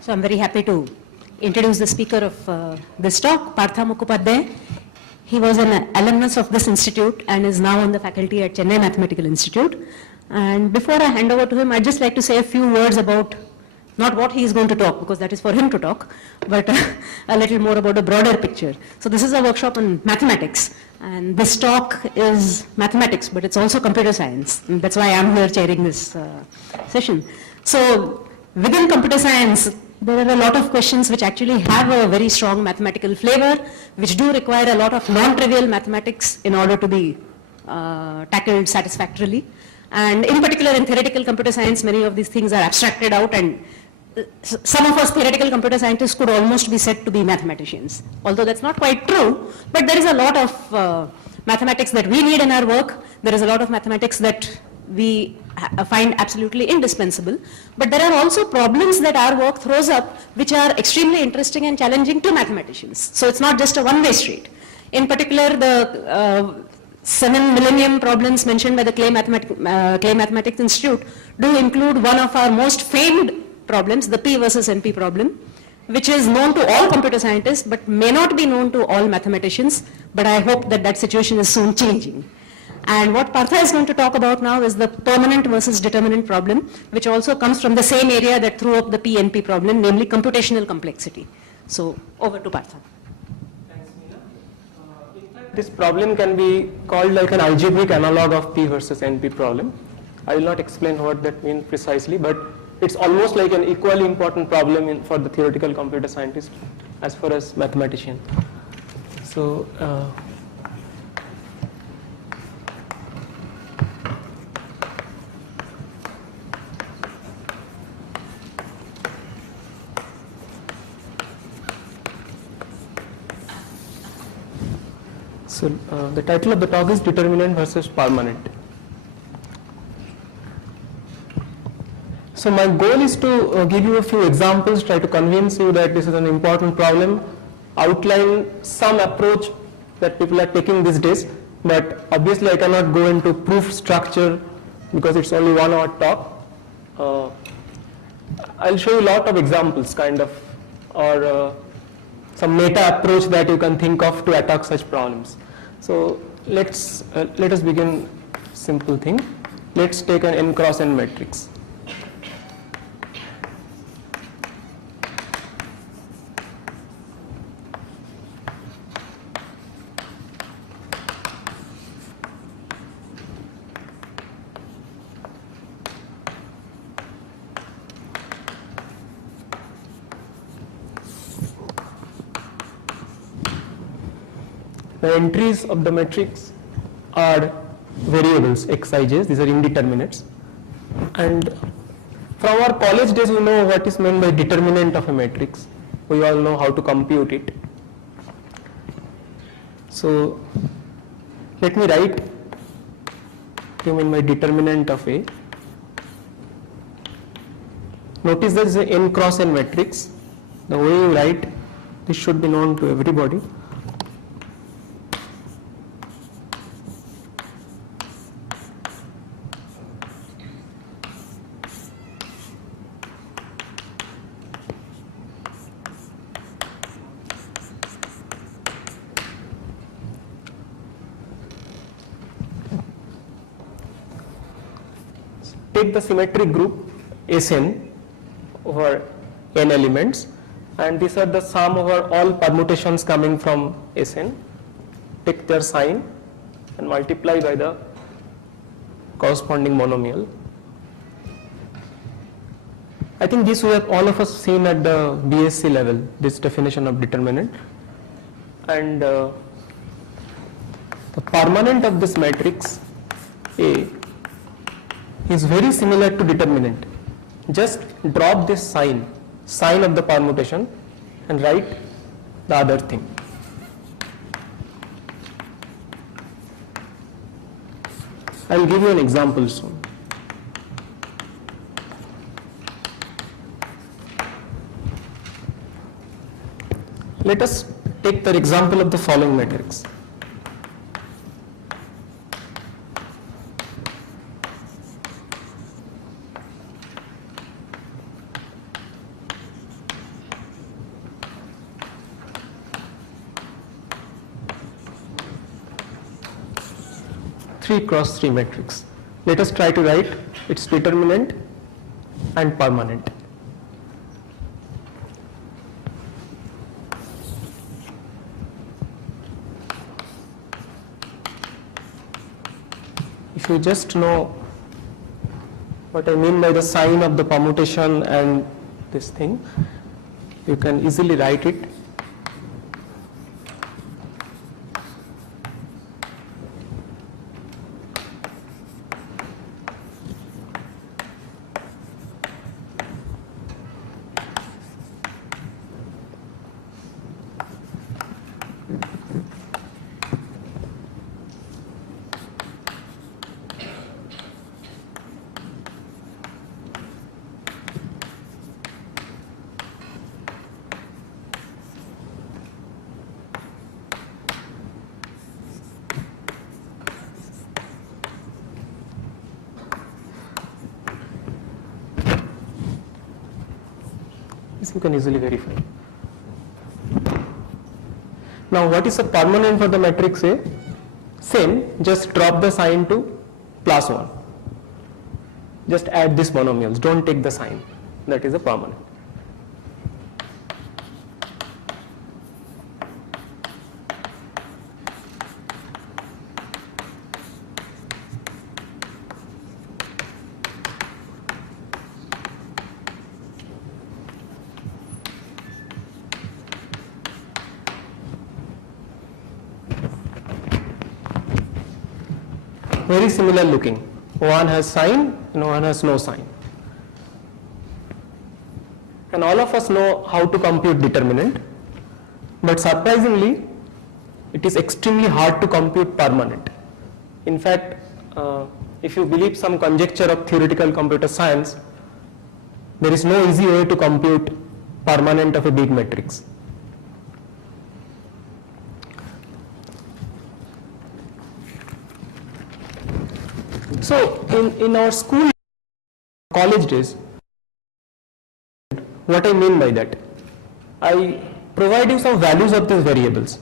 So I'm very happy to introduce the speaker of this talk, Partha Mukhopadhyay. He was an alumnus of this institute and is now on the faculty at Chennai Mathematical Institute. And before I hand over to him, I'd just like to say a few words about not what he is going to talk, because that is for him to talk, but a little more about a broader picture. So this is a workshop on mathematics, and this talk is mathematics, but it's also computer science. And that's why I'm here chairing this session. So within computer science, there are a lot of questions which actually have a very strong mathematical flavor, which do require a lot of non-trivial mathematics in order to be tackled satisfactorily. And in particular, in theoretical computer science, many of these things are abstracted out, and some of us theoretical computer scientists could almost be said to be mathematicians. Although that's not quite true, but there is a lot of mathematics that we need in our work. There is a lot of mathematics that we find absolutely indispensable. But there are also problems that our work throws up which are extremely interesting and challenging to mathematicians. So it's not just a one-way street. In particular, the 7 millennium problems mentioned by the Clay Mathematics Institute do include one of our most famed problems, the P versus NP problem, which is known to all computer scientists but may not be known to all mathematicians, but I hope that that situation is soon changing. And what Partha is going to talk about now is the permanent versus determinant problem, which also comes from the same area that threw up the PNP problem, namely computational complexity. So over to Partha. Thanks, Meena. In fact, this problem can be called like an algebraic analog of P versus NP problem. I will not explain what that means precisely, but it's almost like an equally important problem for the theoretical computer scientist as far as mathematician. So, the title of the talk is Determinant versus Permanent. So my goal is to give you a few examples, try to convince you that this is an important problem, outline some approach that people are taking these days, but obviously I cannot go into proof structure because it's only 1 hour talk. I'll show you a lot of examples kind of, or some meta approach that you can think of to attack such problems. So let us begin simple thing. Let's take an n cross n matrix. The entries of the matrix are variables, xij's, these are indeterminates. And from our college days, we know what is meant by determinant of a matrix. We all know how to compute it. So let me write to mean by determinant of A. Notice that is an n cross n matrix. The way you write, this should be known to everybody. Take the symmetric group Sn over n elements, and these are the sum over all permutations coming from Sn. Take their sign and multiply by the corresponding monomial. I think this we have all of us seen at the BSc level, this definition of determinant. And the permanent of this matrix A is very similar to determinant. Just drop this sign of the permutation, and write the other thing. I will give you an example soon. Let us take the example of the following matrix. 3 cross 3 matrix. Let us try to write its determinant and permanent. If you just know what I mean by the sign of the permutation and this thing, you can easily write it. This you can easily verify. Now what is the permanent for the matrix A? Same, just drop the sign to +1. Just add these monomials, don't take the sign. That is a permanent. Very similar looking. One has sign and one has no sign. And all of us know how to compute determinant, but surprisingly, it is extremely hard to compute permanent. In fact, if you believe some conjecture of theoretical computer science, there is no easy way to compute permanent of a big matrix. So in our school, college days, what I mean by that, I provide you some values of these variables,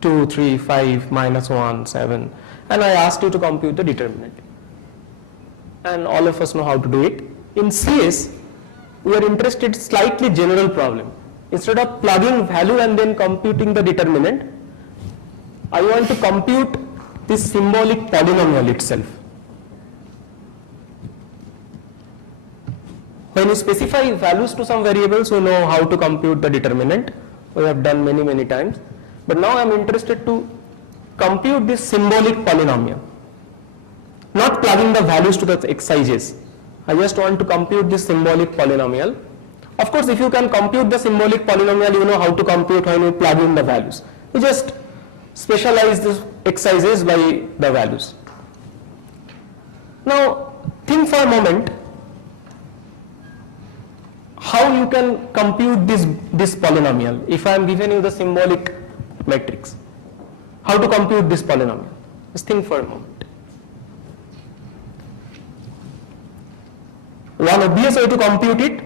2, 3, 5, -1, 7, and I asked you to compute the determinant. And all of us know how to do it. In CS, we are interested in slightly general problem. Instead of plugging value and then computing the determinant, I want to compute this symbolic polynomial itself. When you specify values to some variables, we know how to compute the determinant. We have done many times. But now I am interested to compute this symbolic polynomial. Not plugging the values to the excises. I just want to compute this symbolic polynomial. Of course, if you can compute the symbolic polynomial, you know how to compute when you plug in the values. You just specialize the excises by the values. Now, think for a moment how you can compute this polynomial if I am giving you the symbolic matrix. How to compute this polynomial? Just think for a moment. One obvious way to compute it,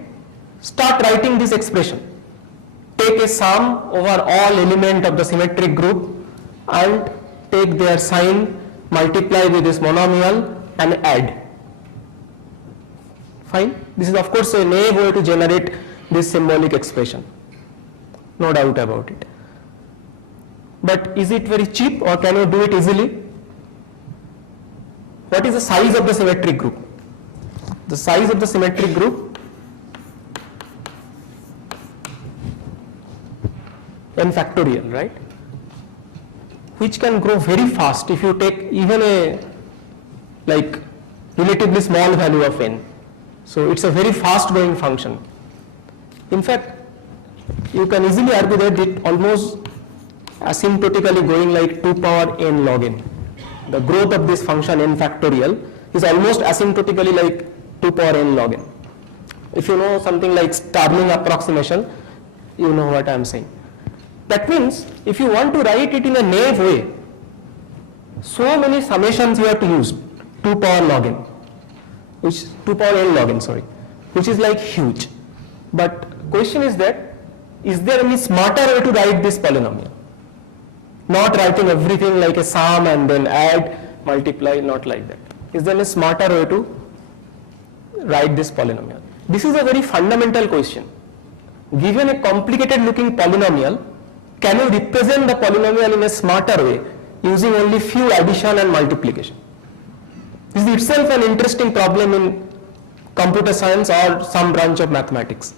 start writing this expression. Take a sum over all element of the symmetric group and take their sign, multiply with this monomial and add. Fine. This is of course a naive way to generate this symbolic expression. No doubt about it. But is it very cheap or can you do it easily? What is the size of the symmetric group? The size of the symmetric group n factorial, right? Which can grow very fast if you take even a relatively small value of n. So it's a very fast growing function. In fact, you can easily argue that it almost asymptotically going like 2 power n log n. The growth of this function n factorial is almost asymptotically like 2 power n log n. If you know something like Stirling approximation, you know what I am saying. That means if you want to write it in a naive way, so many summations you have to use, 2 power log n, which 2 power n log n, sorry, which is like huge. But question is that, is there any smarter way to write this polynomial? Not writing everything like a sum and then add, multiply, not like that. Is there a smarter way to write this polynomial? This is a very fundamental question. Given a complicated looking polynomial, can you represent the polynomial in a smarter way using only few addition and multiplication? This is itself an interesting problem in computer science or some branch of mathematics,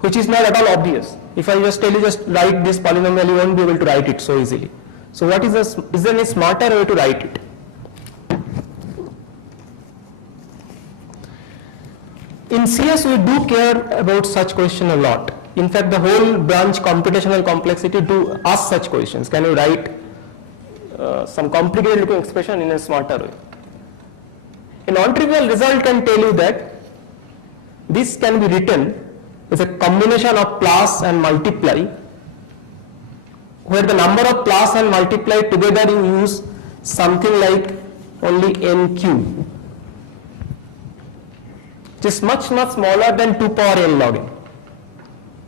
which is not at all obvious. If I just tell you just write this polynomial, you won't be able to write it so easily. So what is there a smarter way to write it? In CS we do care about such question a lot. In fact, the whole branch computational complexity do ask such questions. Can you write some complicated looking expression in a smarter way? A non-trivial result can tell you that this can be written as a combination of plus and multiply, where the number of plus and multiply together you use something like only n cube, which is much smaller than 2 power n log n.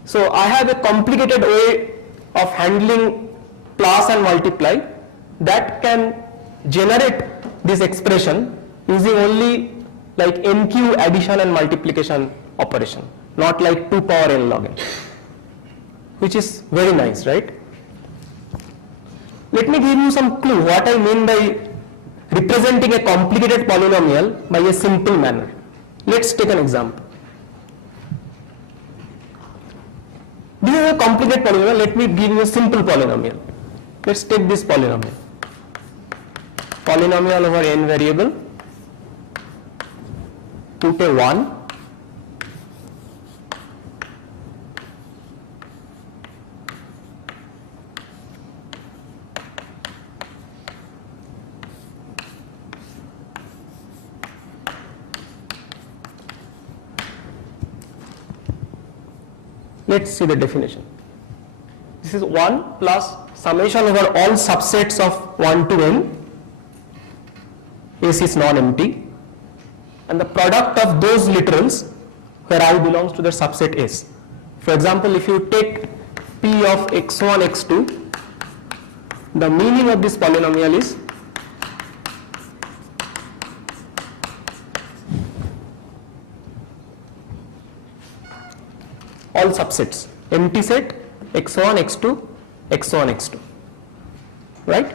So I have a complicated way of handling plus and multiply that can generate this expression using only like n cube addition and multiplication operation, not like 2 power n log n, which is very nice, right? Let me give you some clue what I mean by representing a complicated polynomial by a simple manner. Let's take an example. This is a complicated polynomial. Let me give you a simple polynomial. Let's take this polynomial. Polynomial over n variable. Put a 1. Let's see the definition. This is 1 plus summation over all subsets of 1 to n. S is non-empty. And the product of those literals where I belongs to the subset S. For example, if you take P of x1, x2, the meaning of this polynomial is all subsets, empty set, x1, x2, x1, x2, right?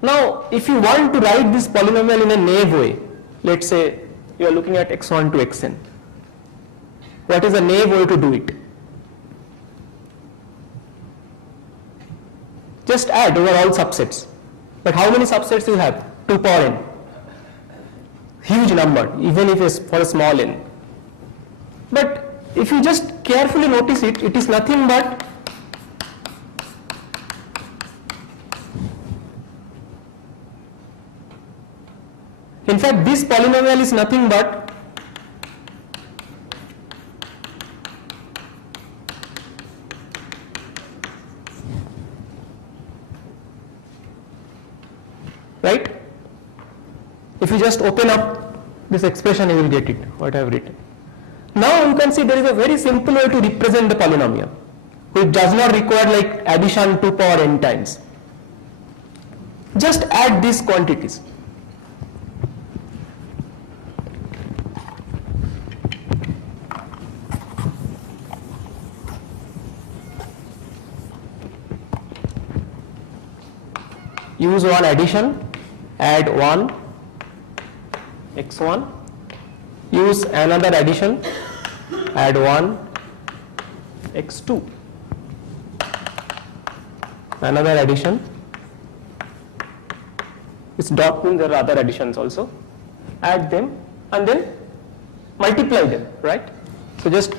Now, if you want to write this polynomial in a naive way, let's say you are looking at x1 to xn, what is a naive way to do it? Just add over all subsets. But how many subsets you have? 2 power n. Huge number, even if it's for a small n. But if you just carefully notice it, it is nothing but in fact this polynomial is nothing but right? If you just open up this expression, you will get it, what I have written. Now you can see there is a very simple way to represent the polynomial, which does not require like addition 2 power n times. Just add these quantities. Use one addition, add 1 x1, use another addition, add 1 x2, another addition, it's dot means there are other additions also, add them and then multiply them, right? So just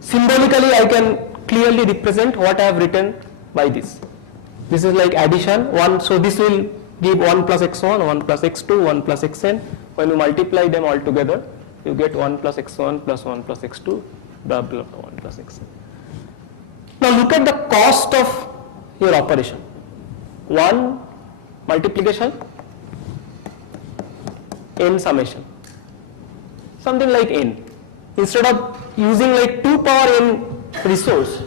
symbolically I can clearly represent what I have written by this. This is like addition 1, so this will give 1 plus x1, 1 plus x2, 1 plus xn. When you multiply them all together, you get 1 plus x1 plus 1 plus x2, blah blah blah 1 plus xn. Now look at the cost of your operation. 1 multiplication, n summation. something like n. Instead of using like 2 power n resource,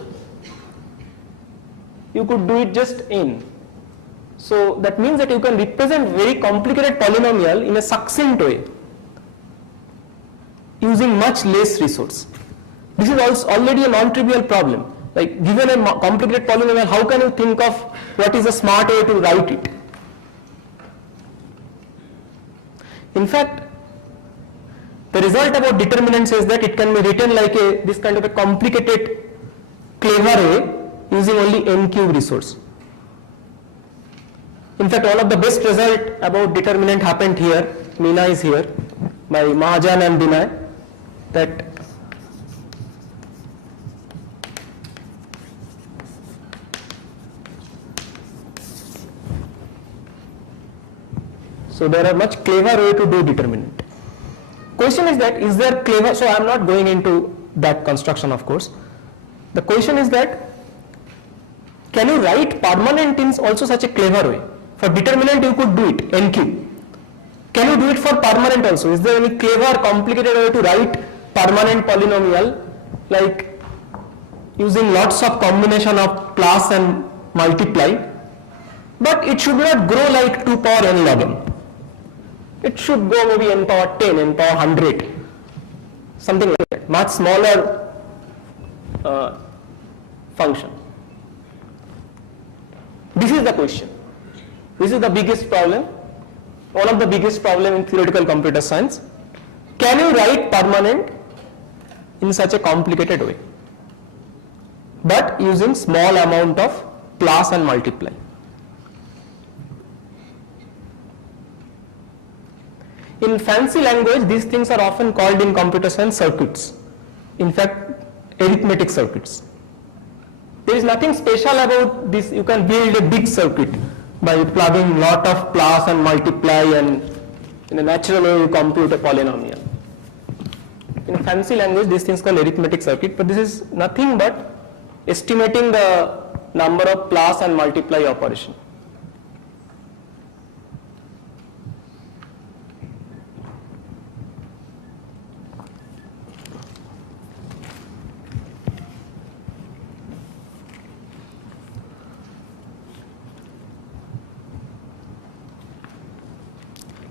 you could do it just n. So that means that you can represent very complicated polynomial in a succinct way using much less resource. This is also already a non-trivial problem. Like given a complicated polynomial, how can you think of what is a smart way to write it? In fact, the result about determinant says that it can be written like this kind of a complicated, clever way using only n cube resource. In fact, one of the best result about determinant happened here. Meena is here by Mahajan and Binay. That so there are much clever way to do determinant. Question is that is there clever? So I am not going into that construction, of course. The question is that can you write permanent in also such a clever way? For determinant you could do it n cube. Can you do it for permanent also? Is there any clever, complicated way to write permanent polynomial, like using lots of combination of plus and multiply? But it should not grow like 2 power n log n. It should go maybe n power 10, n power 100, something like that, much smaller function. This is the question. This is the biggest problem, one of the biggest problem in theoretical computer science. Can you write permanent in such a complicated way, but using small amount of plus and multiply? In fancy language, these things are often called in computer science circuits. In fact, arithmetic circuits. There is nothing special about this. You can build a big circuit by plugging lot of plus and multiply, and in a natural way you compute a polynomial. In fancy language, these things called arithmetic circuit, but this is nothing but estimating the number of plus and multiply operation.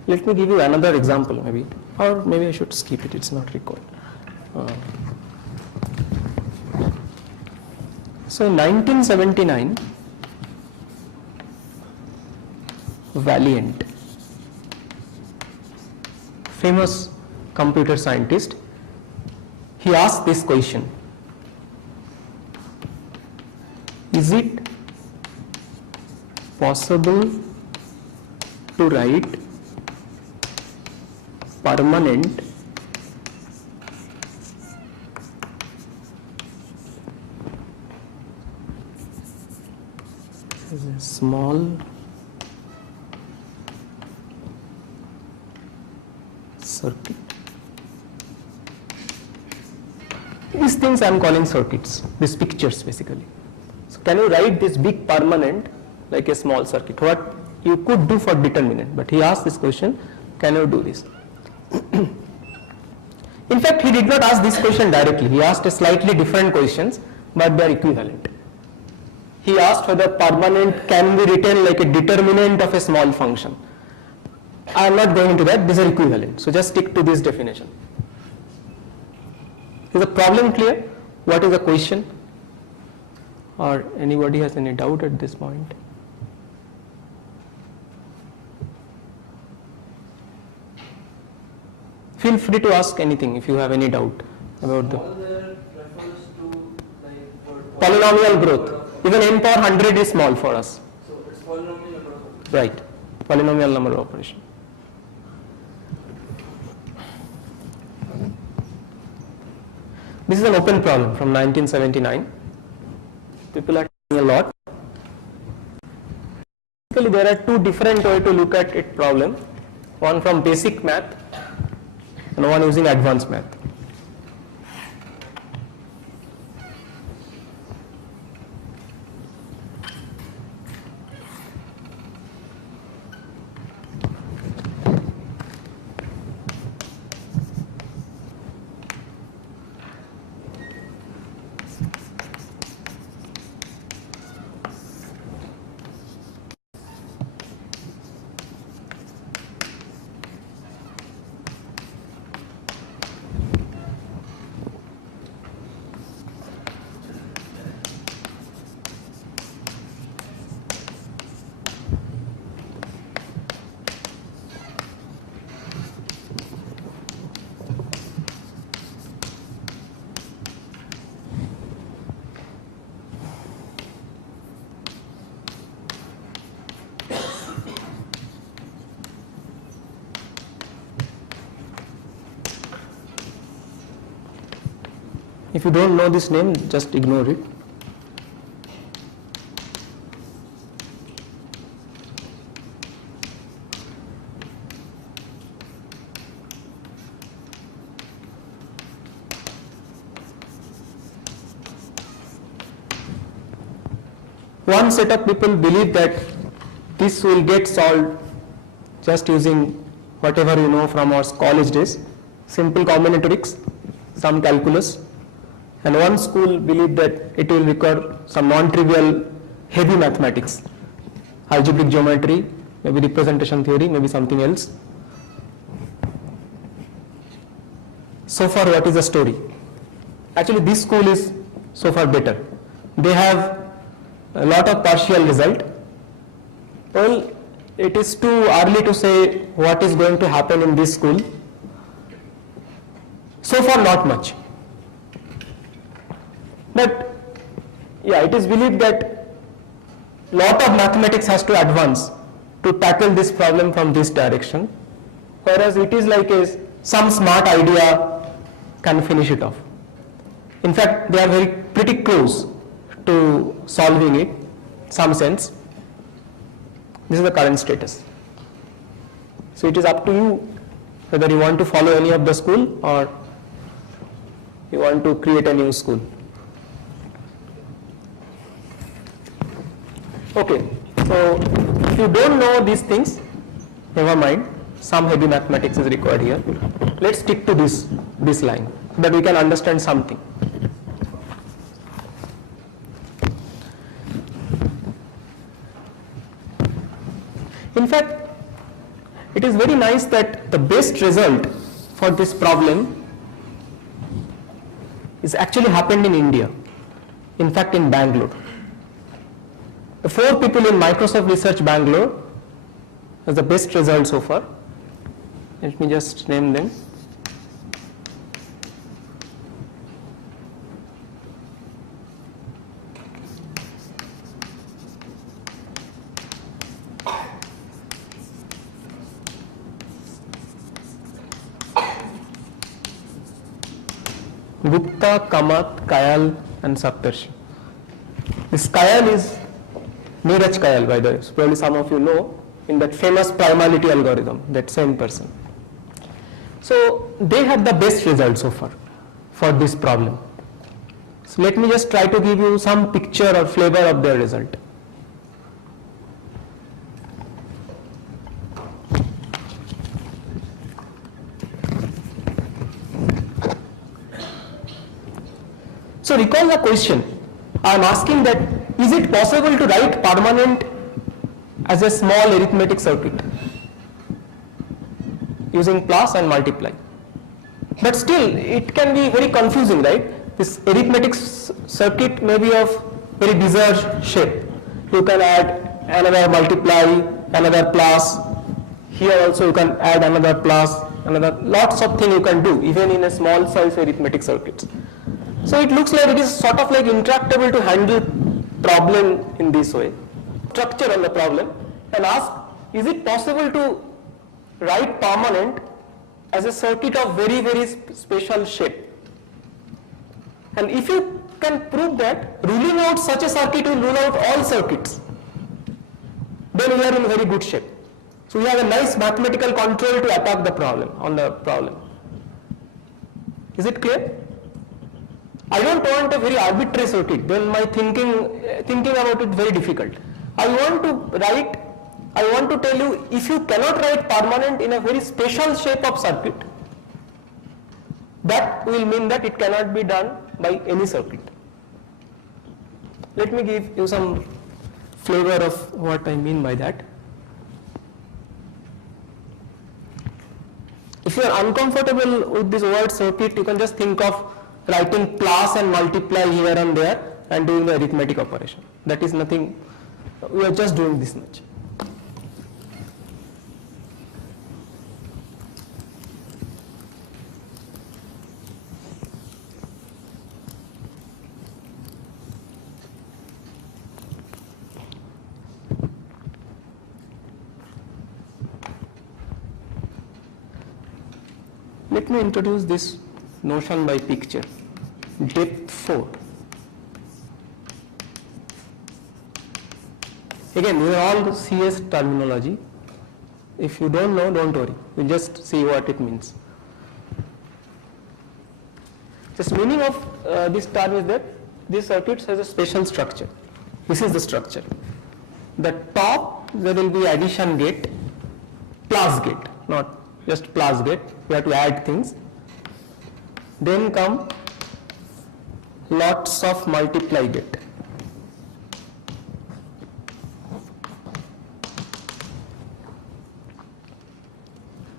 Let me give you another example maybe, or maybe I should skip it, it's not required. So in 1979, Valiant, famous computer scientist, he asked this question: is it possible to write permanent as a small circuit? These things I am calling circuits, these pictures basically. So can you write this big permanent like a small circuit? What you could do for determinant, but he asked this question, can you do this? In fact, he did not ask this question directly. He asked a slightly different questions, but they are equivalent. He asked whether permanent can be written like a determinant of a small function. I am not going into that, these are equivalent. So just stick to this definition. Is the problem clear? What is the question? Or anybody has any doubt at this point? Feel free to ask anything if you have any doubt about the polynomial growth. Even n power 100 is small for us. So it's polynomial number of operations. Right, polynomial number of operation. This is an open problem from 1979. People are doing a lot. Basically, there are two different ways to look at it problem. One from basic math and one using advanced math. If you don't know this name, just ignore it. One set of people believe that this will get solved just using whatever you know from our college days, simple combinatorics, some calculus, and one school believed that it will require some non-trivial heavy mathematics, algebraic geometry, maybe representation theory, maybe something else. So far, what is the story? Actually, this school is so far better. They have a lot of partial result. Well, it is too early to say what is going to happen in this school. So far, not much. But yeah, it is believed that lot of mathematics has to advance to tackle this problem from this direction, whereas it is like some smart idea can finish it off. In fact, they are pretty close to solving it, some sense. This is the current status. So it is up to you whether you want to follow any of the school or you want to create a new school. Okay, so if you don't know these things, never mind, some heavy mathematics is required here. Let's stick to this line so that we can understand something. In fact, it is very nice that the best result for this problem is actually happened in India, in fact in Bangalore. The 4 people in Microsoft Research Bangalore has the best result so far. Let me just name them. Gupta, Kamath, Kayal and Saptarshi. This Kayal is Neeraj Kayal, by the way. So probably some of you know, in that famous primality algorithm, that same person. So they had the best result so far for this problem. So let me just try to give you some picture or flavor of their result. So recall the question. I am asking that is it possible to write permanent as a small arithmetic circuit using plus and multiply? But still it can be very confusing, right? This arithmetic circuit may be of very bizarre shape. You can add another multiply, another plus. Here also you can add another plus, another, lots of things you can do even in a small size arithmetic circuits. So it looks like it is sort of like intractable to handle problem in this way. Structure on the problem and ask, is it possible to write permanent as a circuit of very, very special shape? And if you can prove that, ruling out such a circuit will rule out all circuits. Then we are in very good shape. So we have a nice mathematical control to attack the problem, on the problem. Is it clear? I don't want a very arbitrary circuit, then my thinking about it very difficult. I want to tell you, if you cannot write permanent in a very special shape of circuit, that will mean that it cannot be done by any circuit. Let me give you some flavor of what I mean by that. If you are uncomfortable with this word circuit, you can just think of writing plus and multiply here and there and doing the arithmetic operation. That is nothing, we are just doing this much. Let me introduce this notion by picture. depth 4. Again, these are all CS terminology. If you don't know, don't worry. You just see what it means. Just meaning of this term is that this circuit has a special structure. This is the structure. The top, there will be addition gate, plus gate, not just plus gate. We have to add things. Then come lots of multiply gate.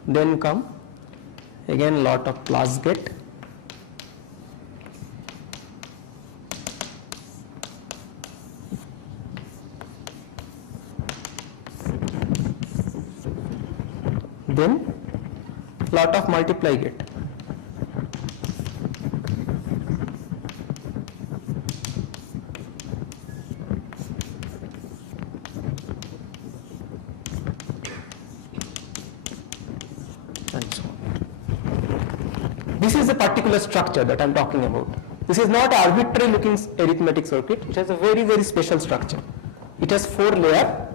Then come again lot of plus gate. Then lot of multiply gate. And so on. This is the particular structure that I am talking about. This is not arbitrary looking arithmetic circuit. It has a very special structure. It has 4 layers.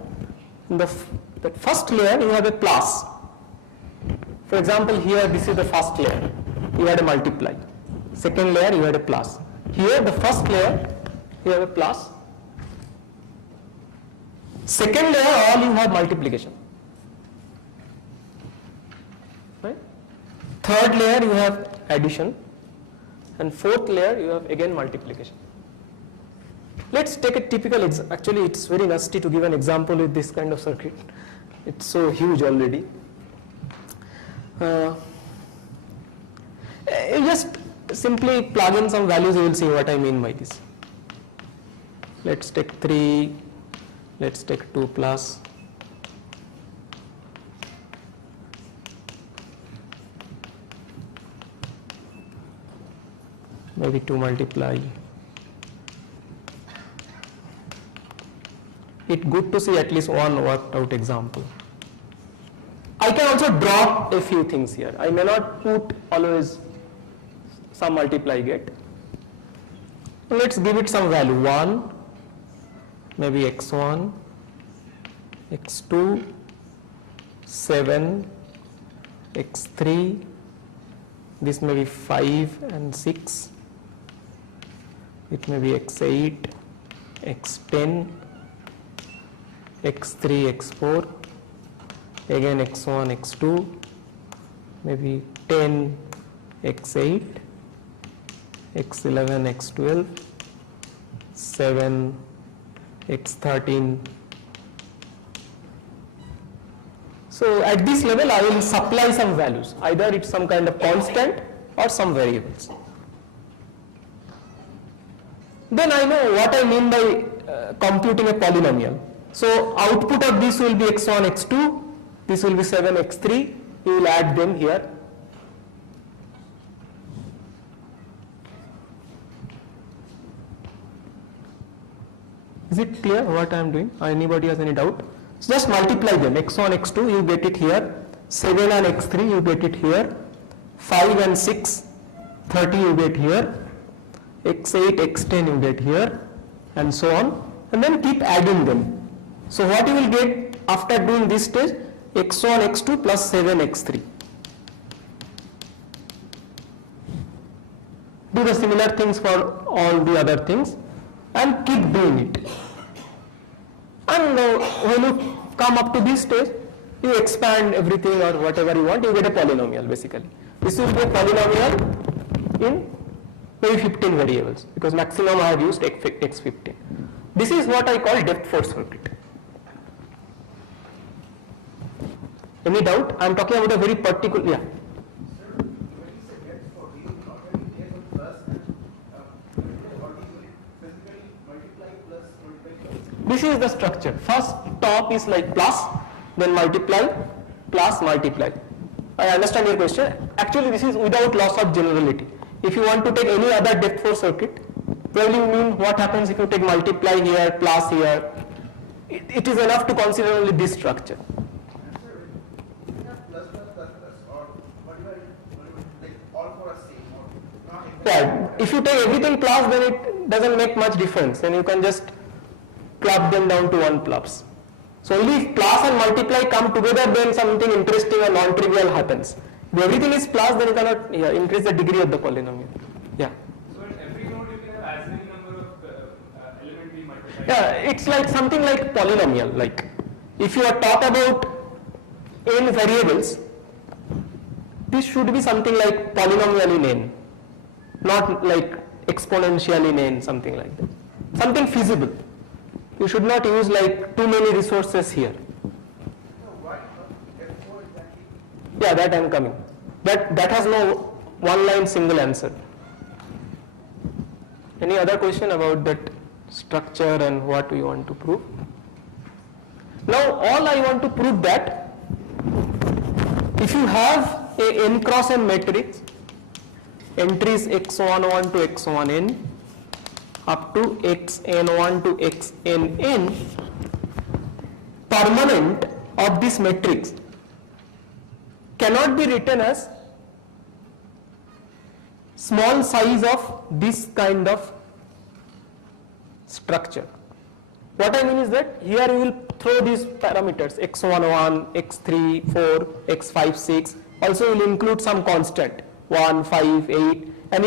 In the first layer you have a plus. For example, here this is the first layer. You had a multiply. Second layer you had a plus. Here the first layer you have a plus. Second layer all you have multiplication. Right? Third layer you have addition, and fourth layer you have again multiplication. Let's take a typical example. Actually, it's very nasty to give an example with this kind of circuit. It's so huge already. You just simply plug in some values, you will see what I mean by this. Let's take 3, let's take 2 plus. Maybe 2 multiply. It's good to see at least one worked out example. I can also drop a few things here. I may not put always some multiply gate. Let's give it some value, 1, maybe x1, x2, 7, x3, this may be 5 and 6, it may be x8, x10, x3, x4, again x1, x2, maybe 10, x8, x11, x12, 7, x13. So at this level I will supply some values, either it's some kind of constant or some variables. Then I know what I mean by computing a polynomial. So output of this will be x1, x2, this will be 7, x3, you will add them here. Is it clear what I am doing? Anybody has any doubt? So just multiply them, x1, x2, you get it here, 7 and x3, you get it here, 5 and 6, 30 you get here, x8, x10 you get here, and so on, and then keep adding them. So what you will get after doing this stage, x1, x2 plus 7, x3. Do the similar things for all the other things and keep doing it. And when you come up to this stage, you expand everything or whatever you want, you get a polynomial basically. This will be a polynomial in maybe 15 variables because maximum I have used x15. This is what I call depth 4 circuit. Any doubt? I am talking about a very particular, yeah. This is the structure. First top is like plus, then multiply, plus, multiply. I understand your question. Actually, this is without loss of generality. If you want to take any other depth 4 circuit, probably you mean what happens if you take multiply here, plus here. It is enough to consider only this structure. Plus or whatever, like all for a same or not Yeah, if you take everything plus, then it doesn't make much difference. Then you can just club them down to one plus. So only if plus and multiply come together, then something interesting or non-trivial happens. If everything is plus, then you cannot increase the degree of the polynomial. Yeah. So at every node you can have as many number of element be multiplied. Yeah, it's like something like polynomial. Like if you are talk about n variables, this should be something like polynomial in n, not like exponential in n, something like that. Something feasible. You should not use like too many resources here. Yeah, that I am coming. That has no one line single answer. Any other question about that structure and what we want to prove? Now all I want to prove that if you have a n cross n matrix, entries x11 to x1n up to xn1 to xnn, permanent of this matrix cannot be written as small size of this kind of structure. What I mean is that here you will throw these parameters x11, x3, 4, x5, 6. Also you will include some constant 1, 5, 8, and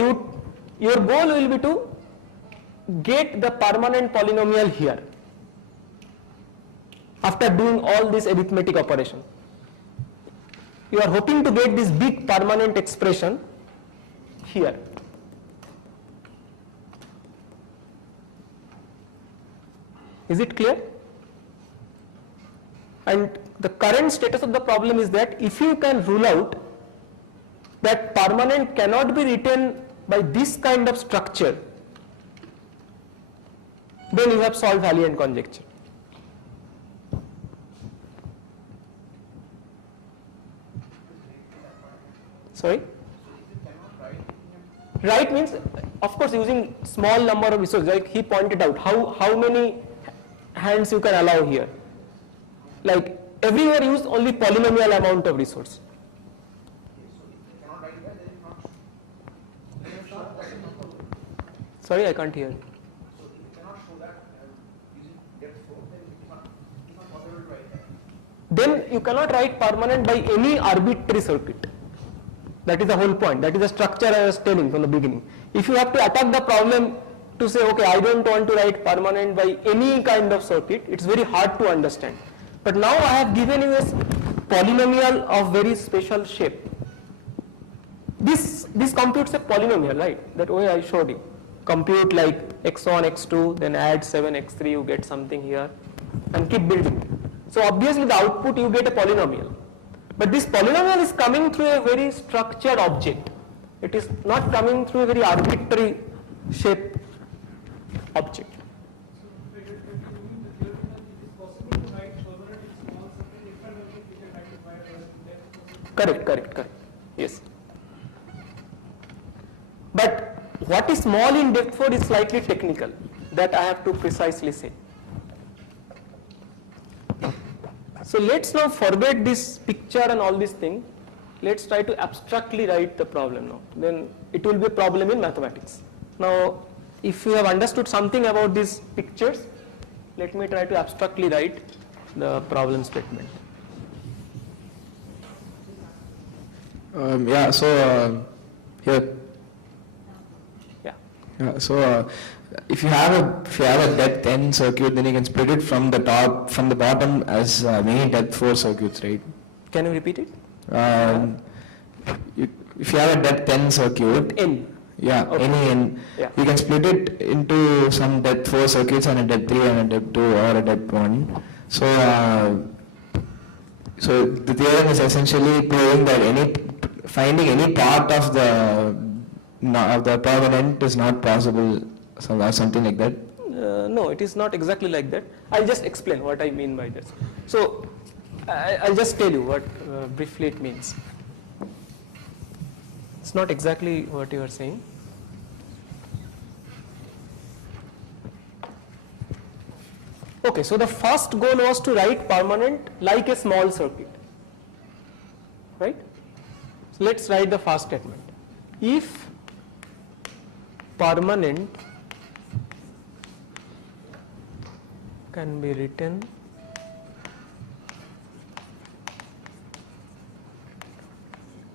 your goal will be to get the permanent polynomial here after doing all this arithmetic operation. You are hoping to get this big permanent expression here. Is it clear? And the current status of the problem is that if you can rule out that permanent cannot be written by this kind of structure, then you have solved Valiant conjecture. Sorry? Right means, of course, using small number of resources, like he pointed out, how many hands you can allow here. Like everywhere use only polynomial amount of resource. Sorry, I can't hear you. Then you cannot write permanent by any arbitrary circuit. That is the whole point. That is the structure I was telling from the beginning. If you have to attack the problem to say, okay, I don't want to write permanent by any kind of circuit, it's very hard to understand. But now I have given you a polynomial of very special shape. This computes a polynomial, right? That way I showed you. Compute like x1, x2, then add 7, x3, you get something here, and keep building. So obviously the output you get a polynomial. But this polynomial is coming through a very structured object. It is not coming through a very arbitrary shape object. Correct. Yes. But what is small in depth 4 is slightly technical. That I have to precisely say. So let's now forget this picture and all these things. Let's try to abstractly write the problem now. Then it will be a problem in mathematics. Now, if you have understood something about these pictures, let me try to abstractly write the problem statement. Here. Yeah. So if you have a depth n circuit, then you can split it from the bottom as many depth 4 circuits, right? Can you repeat it? If you have a depth n circuit, N. Yeah, Okay. any n, Yeah. you can split it into some depth 4 circuits and a depth 3 and a depth 2 or a depth 1. So the theorem is essentially proving that finding any part of the permanent is not possible, something like that. No, it is not exactly like that. I'll just explain what I mean by this. So I'll just tell you what briefly it means. It's not exactly what you are saying. Okay, so the first goal was to write permanent like a small circuit, right? So let's write the first statement. If permanent can be written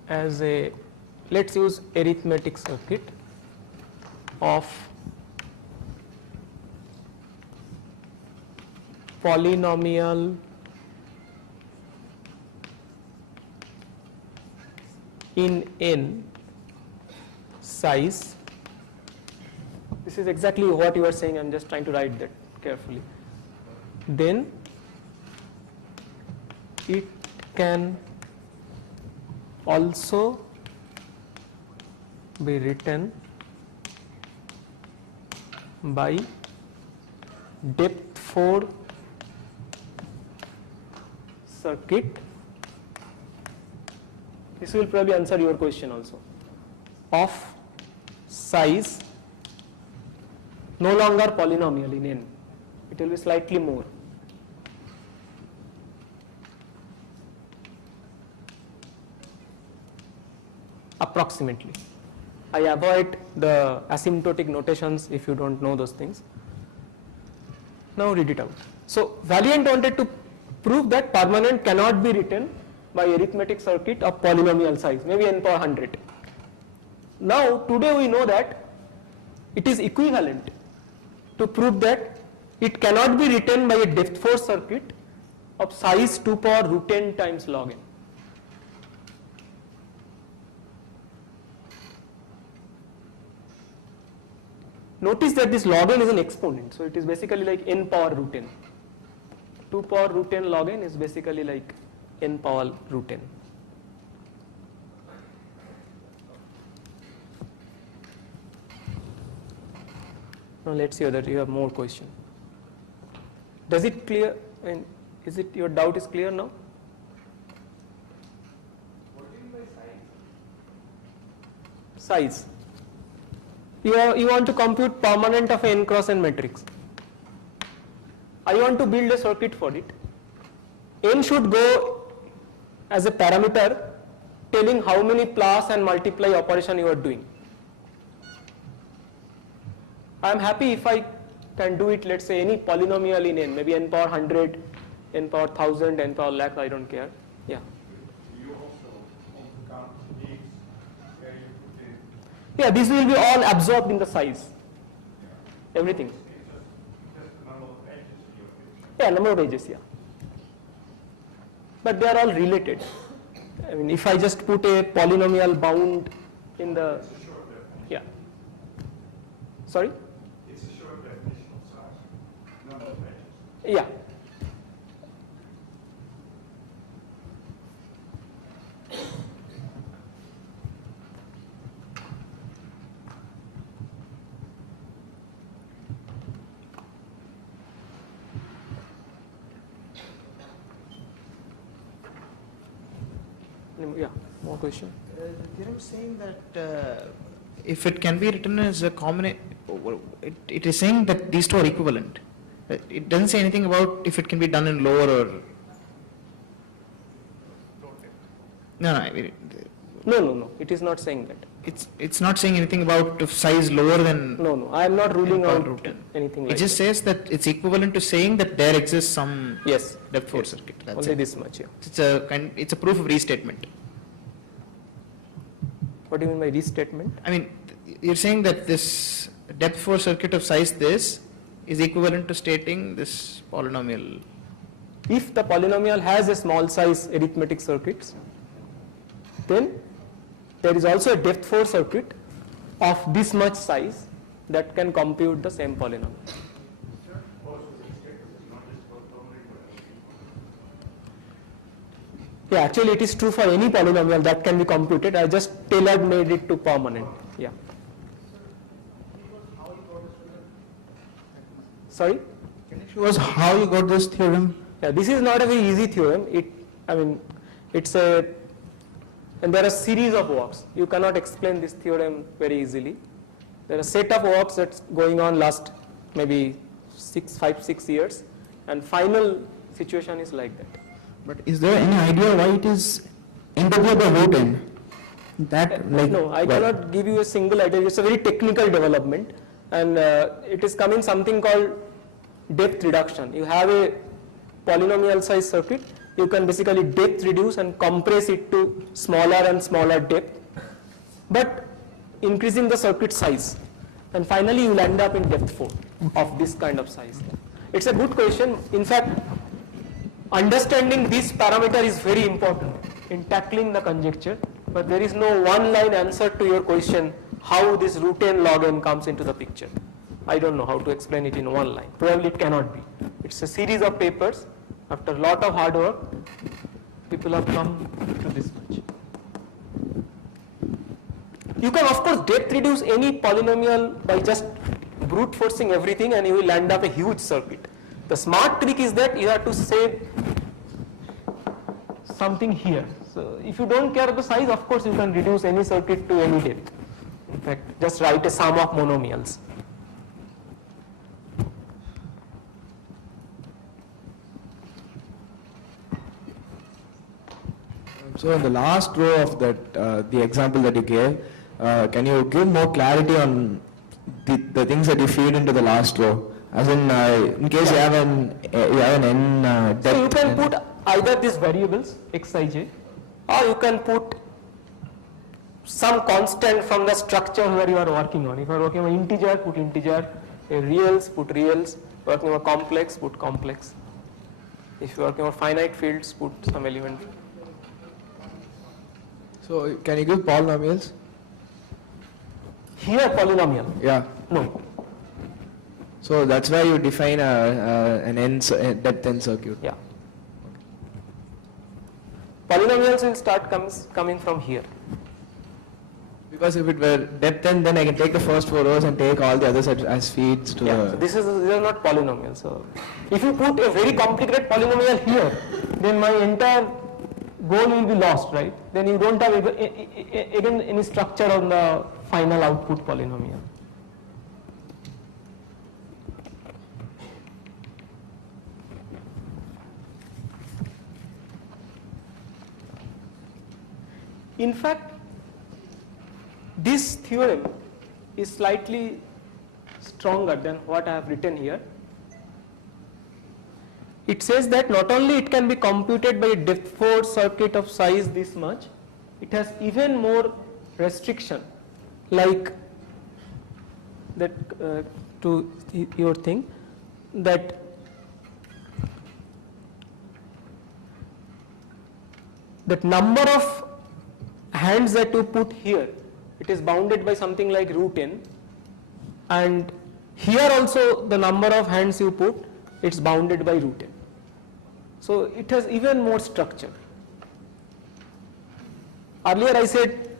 as a, let's use arithmetic circuit of polynomial in n size. This is exactly what you are saying, I am just trying to write that carefully. Then it can also be written by depth 4 circuit. This will probably answer your question also. Of size no longer polynomial in n, it will be slightly more. Approximately. I avoid the asymptotic notations if you don't know those things. Now read it out. So Valiant wanted to prove that permanent cannot be written by arithmetic circuit of polynomial size, maybe n power 100. Now today we know that it is equivalent to prove that it cannot be written by a depth 4 circuit of size 2 power root n times log n. Notice that this log n is an exponent, so it is basically like n power root n. 2 power root n log n is basically like n power root n. Now let's see whether you have more question. Does it clear? And is it your doubt is clear now? What do you mean by size? Size. You want to compute permanent of n cross n matrix. I want to build a circuit for it. N should go as a parameter telling how many plus and multiply operation you are doing. I am happy if I can do it, let's say any polynomial in n, maybe n power 100, n power 1000, n power lakh, I don't care. Yeah. You also want to count gigs where you put in. Yeah, this will be all absorbed in the size. Everything. It's just the number of edges in your picture. Yeah, number of edges, yeah. But they are all related. I mean, if I just put a polynomial bound in the, It's a short definition. yeah. Sorry? It's a short definition of size. Number of edges. Yeah. Yeah, more question. They were saying that if it can be written as a it is saying that these two are equivalent. It doesn't say anything about if it can be done in lower or. No, no, No, it is not saying that. it's not saying anything about if size lower than. No, I am not ruling power out root n. anything It like just that. says that it's equivalent to saying that there exists some Yes, depth 4 yes. circuit. That's Only it. this much, yeah. It's a proof of restatement. What do you mean by restatement? I mean, you're saying that this depth 4 circuit of size this is equivalent to stating this polynomial. If the polynomial has a small size arithmetic circuits, then there is also a depth 4 circuit of this much size that can compute the same polynomial. Yeah, actually it is true for any polynomial that can be computed. I just tailored made it to permanent. Yeah. Sorry? Can you show us how you got this theorem? Yeah, this is not a very easy theorem. It's a, and there are a series of works. You cannot explain this theorem very easily. There are a set of works that's going on last maybe 5, 6 years, and final situation is like that. But is there any idea why it is NW by root n? That, like, No, I cannot give you a single idea. It's a very technical development, and it is coming something called depth reduction. You have a polynomial size circuit, you can basically depth reduce and compress it to smaller and smaller depth, but increasing the circuit size, and finally you will end up in depth 4 of this kind of size. It's a good question. In fact, understanding this parameter is very important in tackling the conjecture, but there is no one-line answer to your question how this root n log n comes into the picture. I don't know how to explain it in one line. Probably it cannot be. It's a series of papers. After a lot of hard work, people have come to this much. You can of course depth reduce any polynomial by just brute forcing everything, and you will end up a huge circuit. The smart trick is that you have to say something here. So if you don't care the size, of course you can reduce any circuit to any depth. In fact, just write a sum of monomials. So in the last row of that, the example that you gave, can you give more clarity on the things that you feed into the last row? As in case you have an n depth. So you can put either these variables xij, or you can put some constant from the structure where you are working on. If you are working on integer, put integer. Reals, put reals. Working on complex, put complex. If you are working on finite fields, put some element. So can you give polynomials? Here polynomial. Yeah. No. So that's why you define an depth n circuit. Yeah. Polynomials will start coming from here. Because if it were depth n, then I can take the first 4 rows and take all the others as feeds to Yeah. So these are not polynomials. So if you put a very complicated polynomial here, then my entire goal will be lost, right? Then you don't have again any structure on the final output polynomial. In fact, this theorem is slightly stronger than what I have written here. It says that not only it can be computed by a depth 4 circuit of size this much, it has even more restriction, like that to your thing, that number of hands that you put here, it is bounded by something like root n, and here also the number of hands you put, it's bounded by root n. So it has even more structure. Earlier I said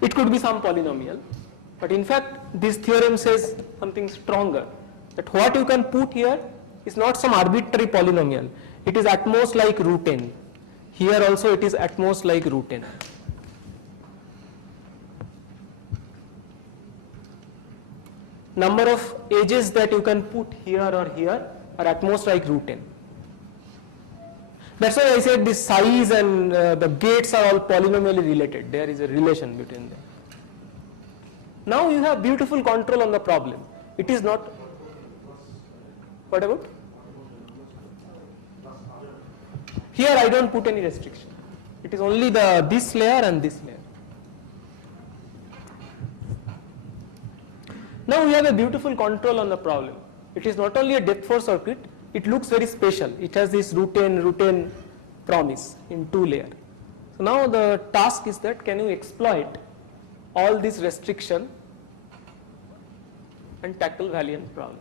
it could be some polynomial, but in fact this theorem says something stronger, that what you can put here is not some arbitrary polynomial, it is at most like root n. Here also it is at most like root n. Number of edges that you can put here or here are at most like root n. That's why I said the size and the gates are all polynomially related. There is a relation between them. Now you have beautiful control on the problem. It is not. What about? Here I don't put any restriction. It is only this layer and this layer. Now we have a beautiful control on the problem. It is not only a depth 4 circuit, it looks very special. It has this root n promise in 2 layers. So now the task is that can you exploit all this restriction and tackle valiant problem.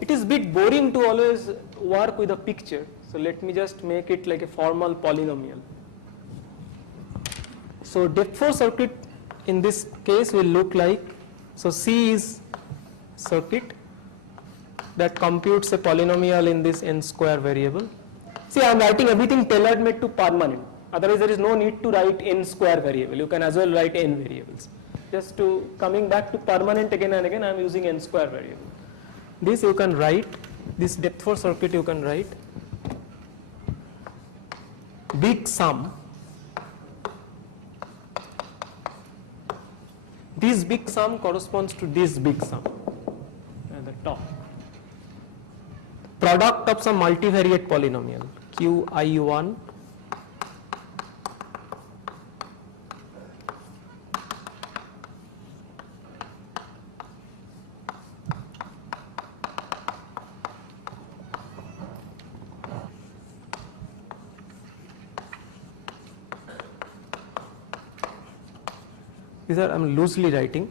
It is a bit boring to always work with a picture, so let me just make it like a formal polynomial. So depth 4 circuit in this case will look like, so C is circuit that computes a polynomial in this n square variable. See, I am writing everything tailor-made to permanent. Otherwise, there is no need to write n square variable. You can as well write n variables. Just to coming back to permanent again and again, I am using n square variable. This you can write, this depth first circuit you can write big sum. This big sum corresponds to this big sum at the top. Product of some multivariate polynomial qi1 these are I am loosely writing.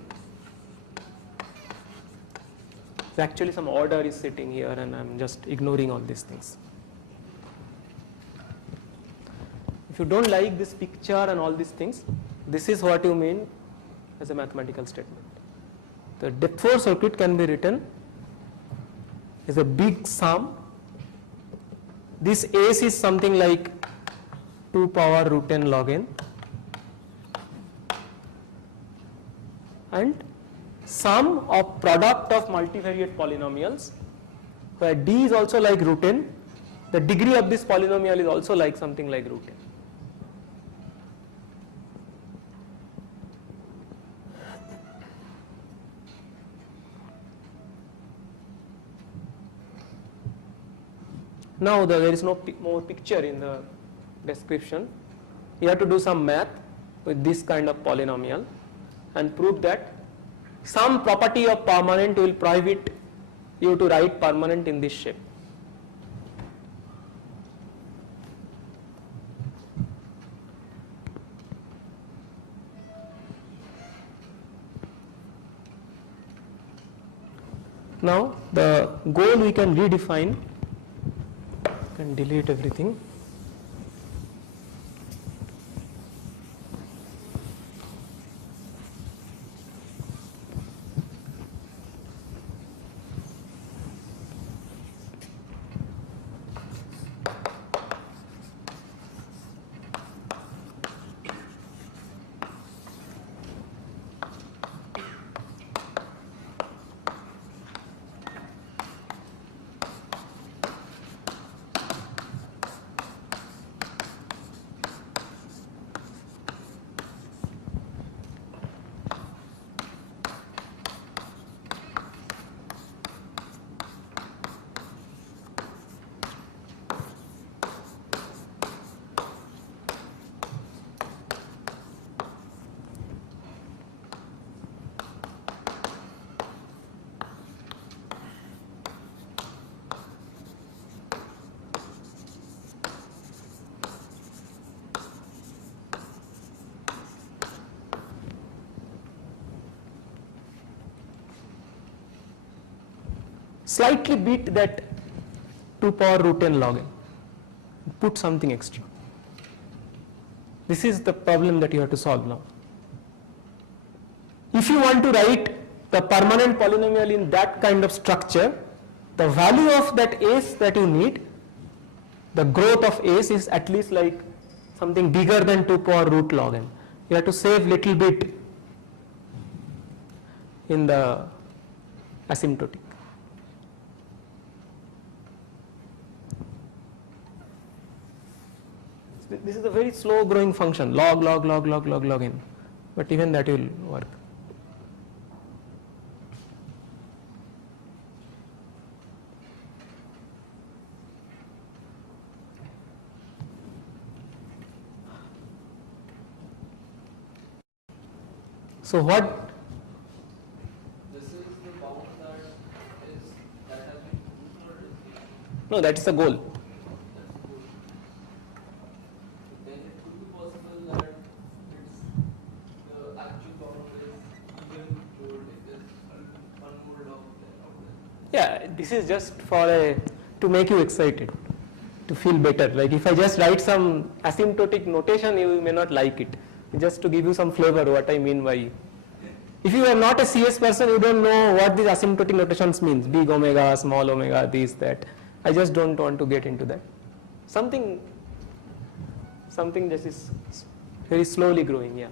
Actually some order is sitting here and I am just ignoring all these things. If you don't like this picture and all these things, this is what you mean as a mathematical statement. The depth first circuit can be written as a big sum. This S is something like 2 power root n log n and sum of product of multivariate polynomials where d is also like root n, the degree of this polynomial is also like something like root n. Now there is no more picture in the description. You have to do some math with this kind of polynomial and prove that some property of permanent will prohibit you to write permanent in this shape. Now the goal we can redefine, can delete everything. Slightly beat that 2 power root n log n, put something extra. This is the problem that you have to solve now. If you want to write the permanent polynomial in that kind of structure, the value of that s that you need, the growth of s is at least like something bigger than 2 power root log n. You have to save little bit in the asymptotic. This is a very slow growing function, log n, but even that will work. So what? This is the bound that has been proved, or is it? No, that is the goal. Then it could be possible that it's the actual bound is even lower, it is one more out there. Yeah, this is just for to make you excited, to feel better. Like if I just write some asymptotic notation, you may not like it. Just to give you some flavor what I mean by. If you are not a CS person, you don't know what these asymptotic notations means, big omega, small omega, this, that. I just don't want to get into that. Something that is very slowly growing, yeah.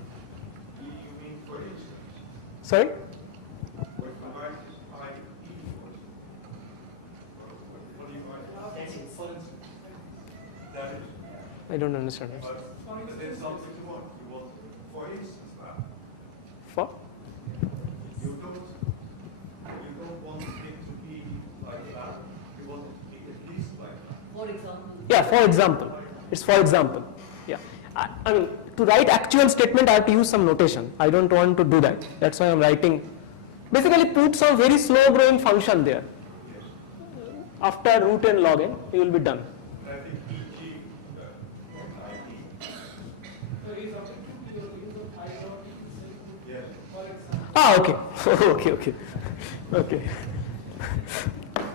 You mean for instance? Sorry? What device is I E what device? For instance. That is. I don't understand. Because there's something you want. You want, for instance, that. For? You don't want it to be like that. You want it to be at least like that. For example. Yeah, for example. It's for example. Yeah. I mean, to write actual statement, I have to use some notation. I don't want to do that. That's why I'm writing. Basically, put some very slow growing function there. After root and log n, you will be done. I think e.g. I.e. Yes. Ah, okay. Okay.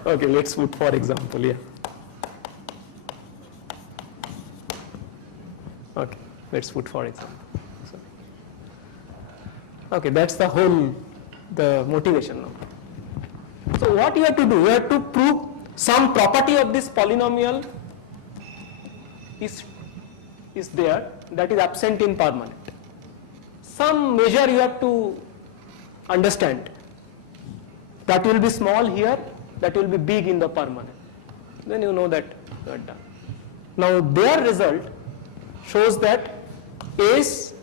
Okay, let's put for example, yeah. Okay, let's put for example. Okay, that's the motivation now. So what you have to do, you have to prove some property of this polynomial is there that is absent in permanent. Some measure you have to understand. That will be small here, that will be big in the permanent. Then you know that you are done. Now their result shows that S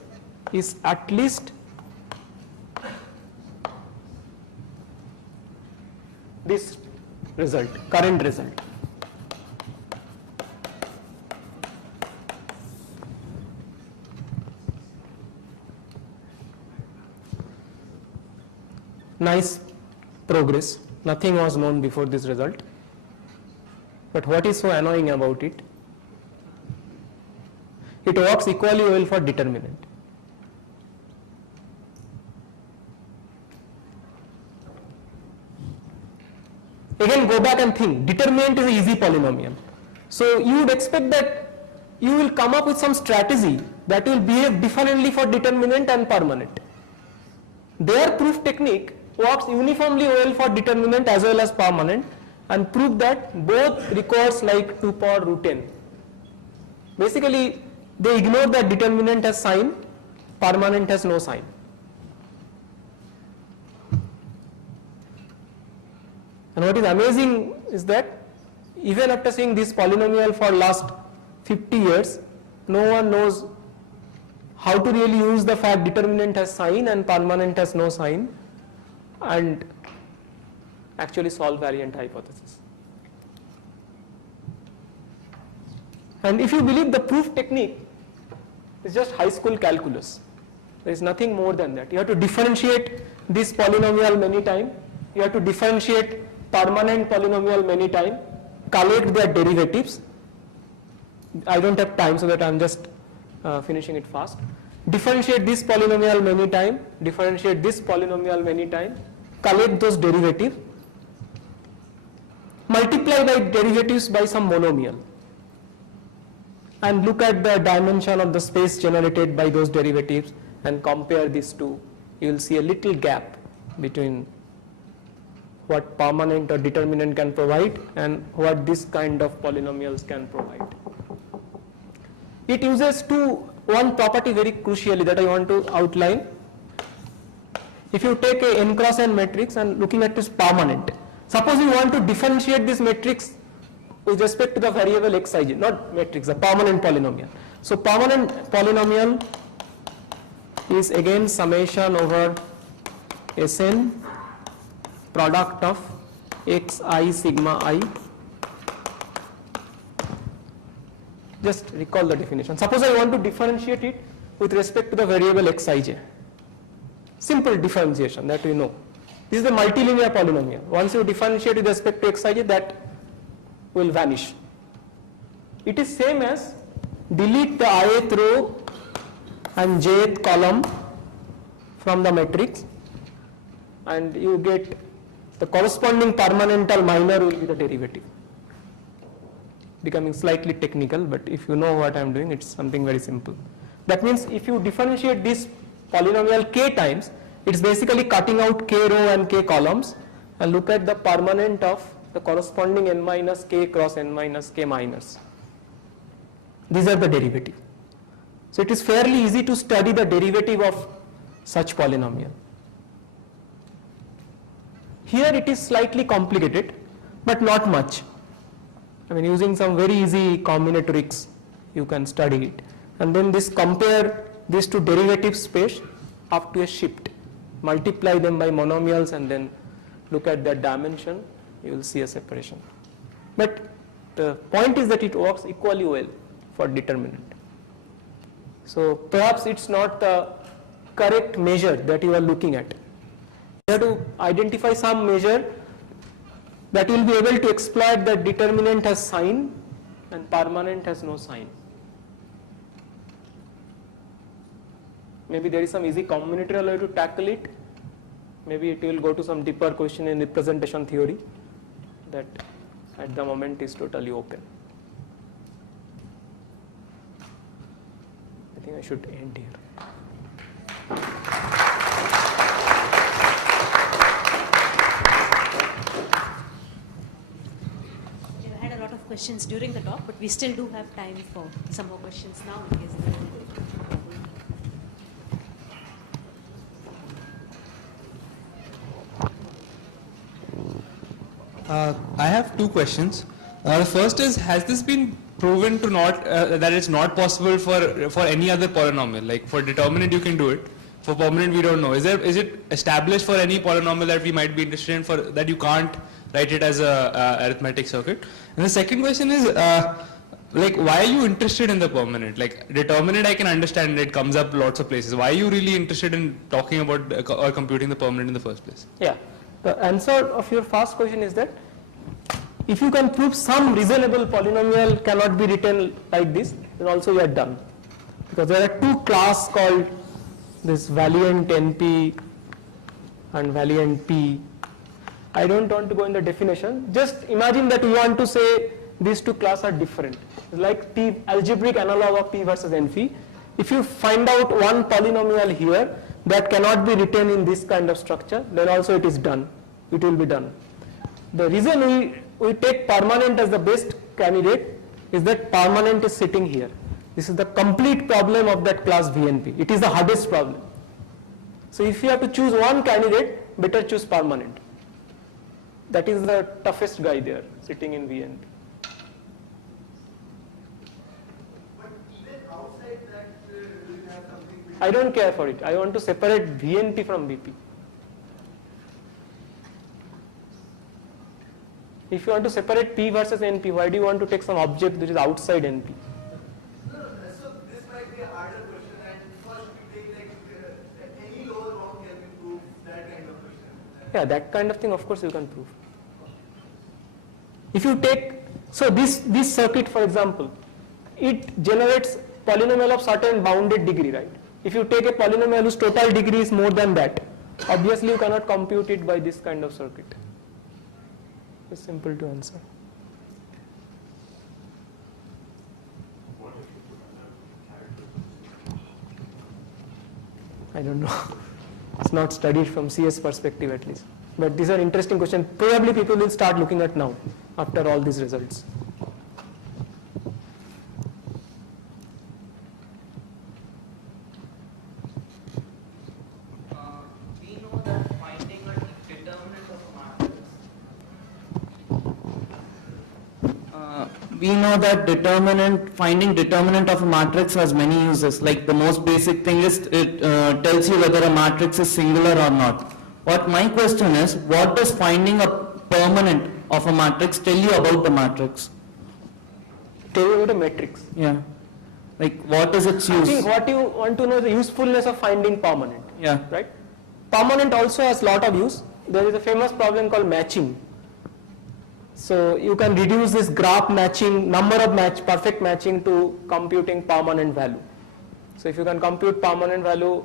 is at least this result, current result. Nice progress. Nothing was known before this result. But what is so annoying about it? It works equally well for determinant. Again, go back and think. Determinant is an easy polynomial. So you would expect that you will come up with some strategy that will behave differently for determinant and permanent. Their proof technique works uniformly well for determinant as well as permanent and prove that both requires like 2 power root n. Basically, they ignore that determinant has sign, permanent has no sign. And what is amazing is that even after seeing this polynomial for last 50 years, no one knows how to really use the fact determinant has sign and permanent has no sign and actually solve variant hypothesis. And if you believe the proof technique is just high school calculus, there is nothing more than that. You have to differentiate this polynomial many times, you have to differentiate permanent polynomial many times, collect their derivatives. I don't have time, so that I am just finishing it fast. Differentiate this polynomial many times, differentiate this polynomial many times, collect those derivatives, multiply by derivatives by some monomial, and look at the dimension of the space generated by those derivatives and compare these two. You will see a little gap between what permanent or determinant can provide and what this kind of polynomials can provide. It uses one property very crucially that I want to outline. If you take a n cross n matrix and looking at this permanent, suppose you want to differentiate this matrix with respect to the variable xij, not matrix, a permanent polynomial. So permanent polynomial is again summation over Sn product of xi sigma I. Just recall the definition. Suppose I want to differentiate it with respect to the variable xij. Simple differentiation that we know. This is the multilinear polynomial. Once you differentiate with respect to xij, that will vanish. It is same as delete the ith row and jth column from the matrix and you get the corresponding permanental minor will be the derivative. Becoming slightly technical, but if you know what I am doing, it's something very simple. That means if you differentiate this polynomial k times, it's basically cutting out k row and k columns and look at the permanent of the corresponding n minus k cross n minus k minus. These are the derivative. So it is fairly easy to study the derivative of such polynomial. Here it is slightly complicated, but not much. I mean, using some very easy combinatorics, you can study it. And then compare this to derivative space up to a shift. Multiply them by monomials and then look at their dimension, you will see a separation. But the point is that it works equally well for determinant. So perhaps it's not the correct measure that you are looking at. You have to identify some measure that will be able to exploit that determinant has sign and permanent has no sign. Maybe there is some easy combinatorial way to tackle it. Maybe it will go to some deeper question in representation theory that at the moment is totally open. I think I should end here. We've had a lot of questions during the talk, but we still do have time for some more questions now in case there are any. I have two questions. The first is, has this been proven to not that it's not possible for any other polynomial? Like for determinant you can do it, for permanent we don't know. Is it established for any polynomial that we might be interested in, for that you can't write it as a arithmetic circuit? And the second question is, like, why are you interested in the permanent? Like determinant I can understand, it comes up lots of places. Why are you really interested in talking about or computing the permanent in the first place? Yeah, the answer of your first question is that if you can prove some reasonable polynomial cannot be written like this, then also you are done. Because there are two classes called this valiant NP and valiant P. I don't want to go in the definition. Just imagine that you want to say these two classes are different. It's like P, algebraic analog of P versus NP. If you find out one polynomial here that cannot be written in this kind of structure, then also it is done. It will be done. The reason we take permanent as the best candidate is that permanent is sitting here. This is the complete problem of that class VNP. It is the hardest problem. So if you have to choose one candidate, better choose permanent. That is the toughest guy there, sitting in VNP. But even outside that, we have something which I don't care for it. I want to separate VNP from BP. If you want to separate P versus NP, why do you want to take some object which is outside NP? No, so this might be a harder question, and first we take like any lower bound can be proved, that kind of question. Yeah, that kind of thing of course you can prove. If you take, so this circuit for example, it generates polynomial of certain bounded degree, right? If you take a polynomial whose total degree is more than that, obviously you cannot compute it by this kind of circuit. It's simple to answer. I don't know. It's not studied from CS perspective at least. But these are interesting questions. Probably people will start looking at now after all these results. We know that finding a determinant of a matrix. We know that finding determinant of a matrix has many uses. Like the most basic thing is it tells you whether a matrix is singular or not. What my question is, what does finding a permanent of a matrix tell you about the matrix? Tell you about a matrix. Yeah. Like what is its I use? think what you want to know is the usefulness of finding permanent. Yeah. Right? Permanent also has lot of use. There is a famous problem called matching. So you can reduce this graph matching, number of perfect matching to computing permanent value. So if you can compute permanent value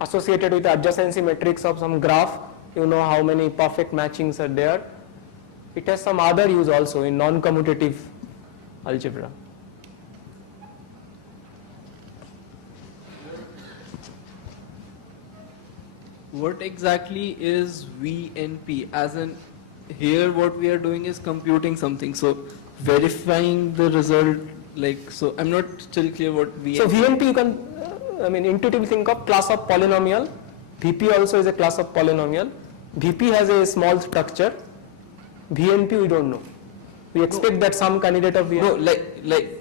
associated with the adjacency matrix of some graph, you know how many perfect matchings are there. It has some other use also in non-commutative algebra. What exactly is VNP? As in, here what we are doing is computing something. So verifying the result Like, so I'm not still clear what VNP. So VNP you can, intuitively think of class of polynomial. VP also is a class of polynomial. VP has a small structure. VNP we don't know. We expect that some candidate of VNP. No, like.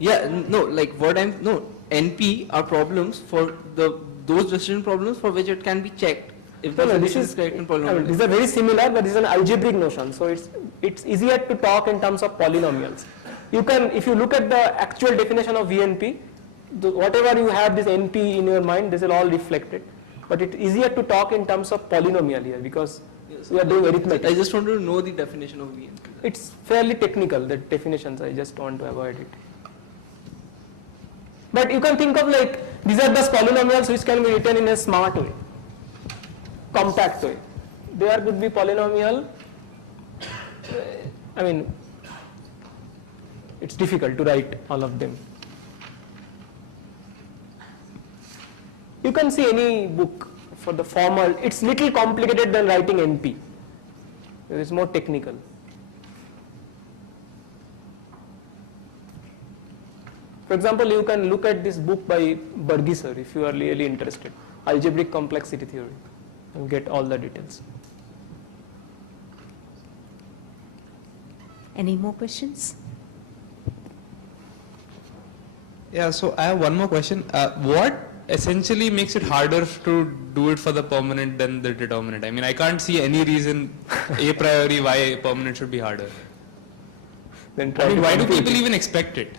Yeah, no, like what NP are problems for those decision problems for which it can be checked if the solution is correct in polynomial. These are very similar, but this is an algebraic notion. So it's easier to talk in terms of polynomials. You can, if you look at the actual definition of VNP, whatever you have this NP in your mind, this is all reflected. But it's easier to talk in terms of polynomial here because we are doing arithmetic. I just want to know the definition of VNP. It's fairly technical, the definitions. I just want to avoid it. But you can think of like, these are the polynomials which can be written in a smart way, compact way. There could be polynomial, it's difficult to write all of them. You can see any book for the formal, it's little complicated than writing NP. It's more technical. For example, you can look at this book by Burgisser if you are really interested, Algebraic Complexity Theory, and get all the details. Any more questions? Yeah, so I have one more question. What essentially makes it harder to do it for the permanent than the determinant? I mean, I can't see any reason a priori why permanent should be harder. Then I mean, why do people even expect it?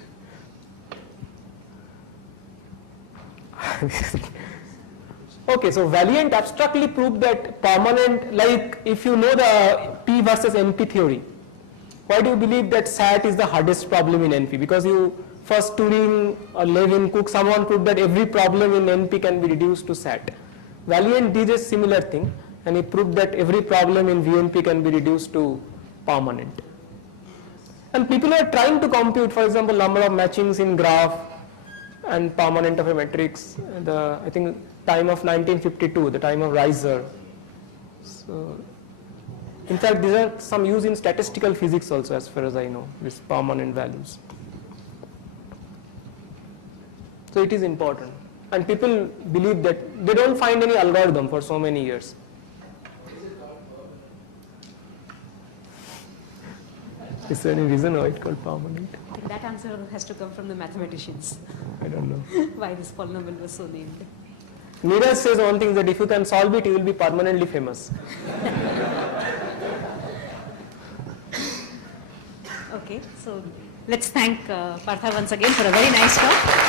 Okay, so Valiant abstractly proved that permanent, like if you know the P versus NP theory, why do you believe that SAT is the hardest problem in NP? Because you first Turing or Levin, Cook, someone proved that every problem in NP can be reduced to SAT. Valiant did a similar thing and he proved that every problem in VNP can be reduced to permanent. And people are trying to compute, for example, number of matchings in graph and permanent of a matrix, I think time of 1952, the time of Reiser. So, in fact, these are some use in statistical physics also, as far as I know, these permanent values. So it is important. And people believe that they don't find any algorithm for so many years. Is there any reason why it's called permanent? I think that answer has to come from the mathematicians, I don't know. why this polynomial was so named. Neeraj says one thing, that if you can solve it, you will be permanently famous. Okay, so let's thank Partha once again for a very nice talk.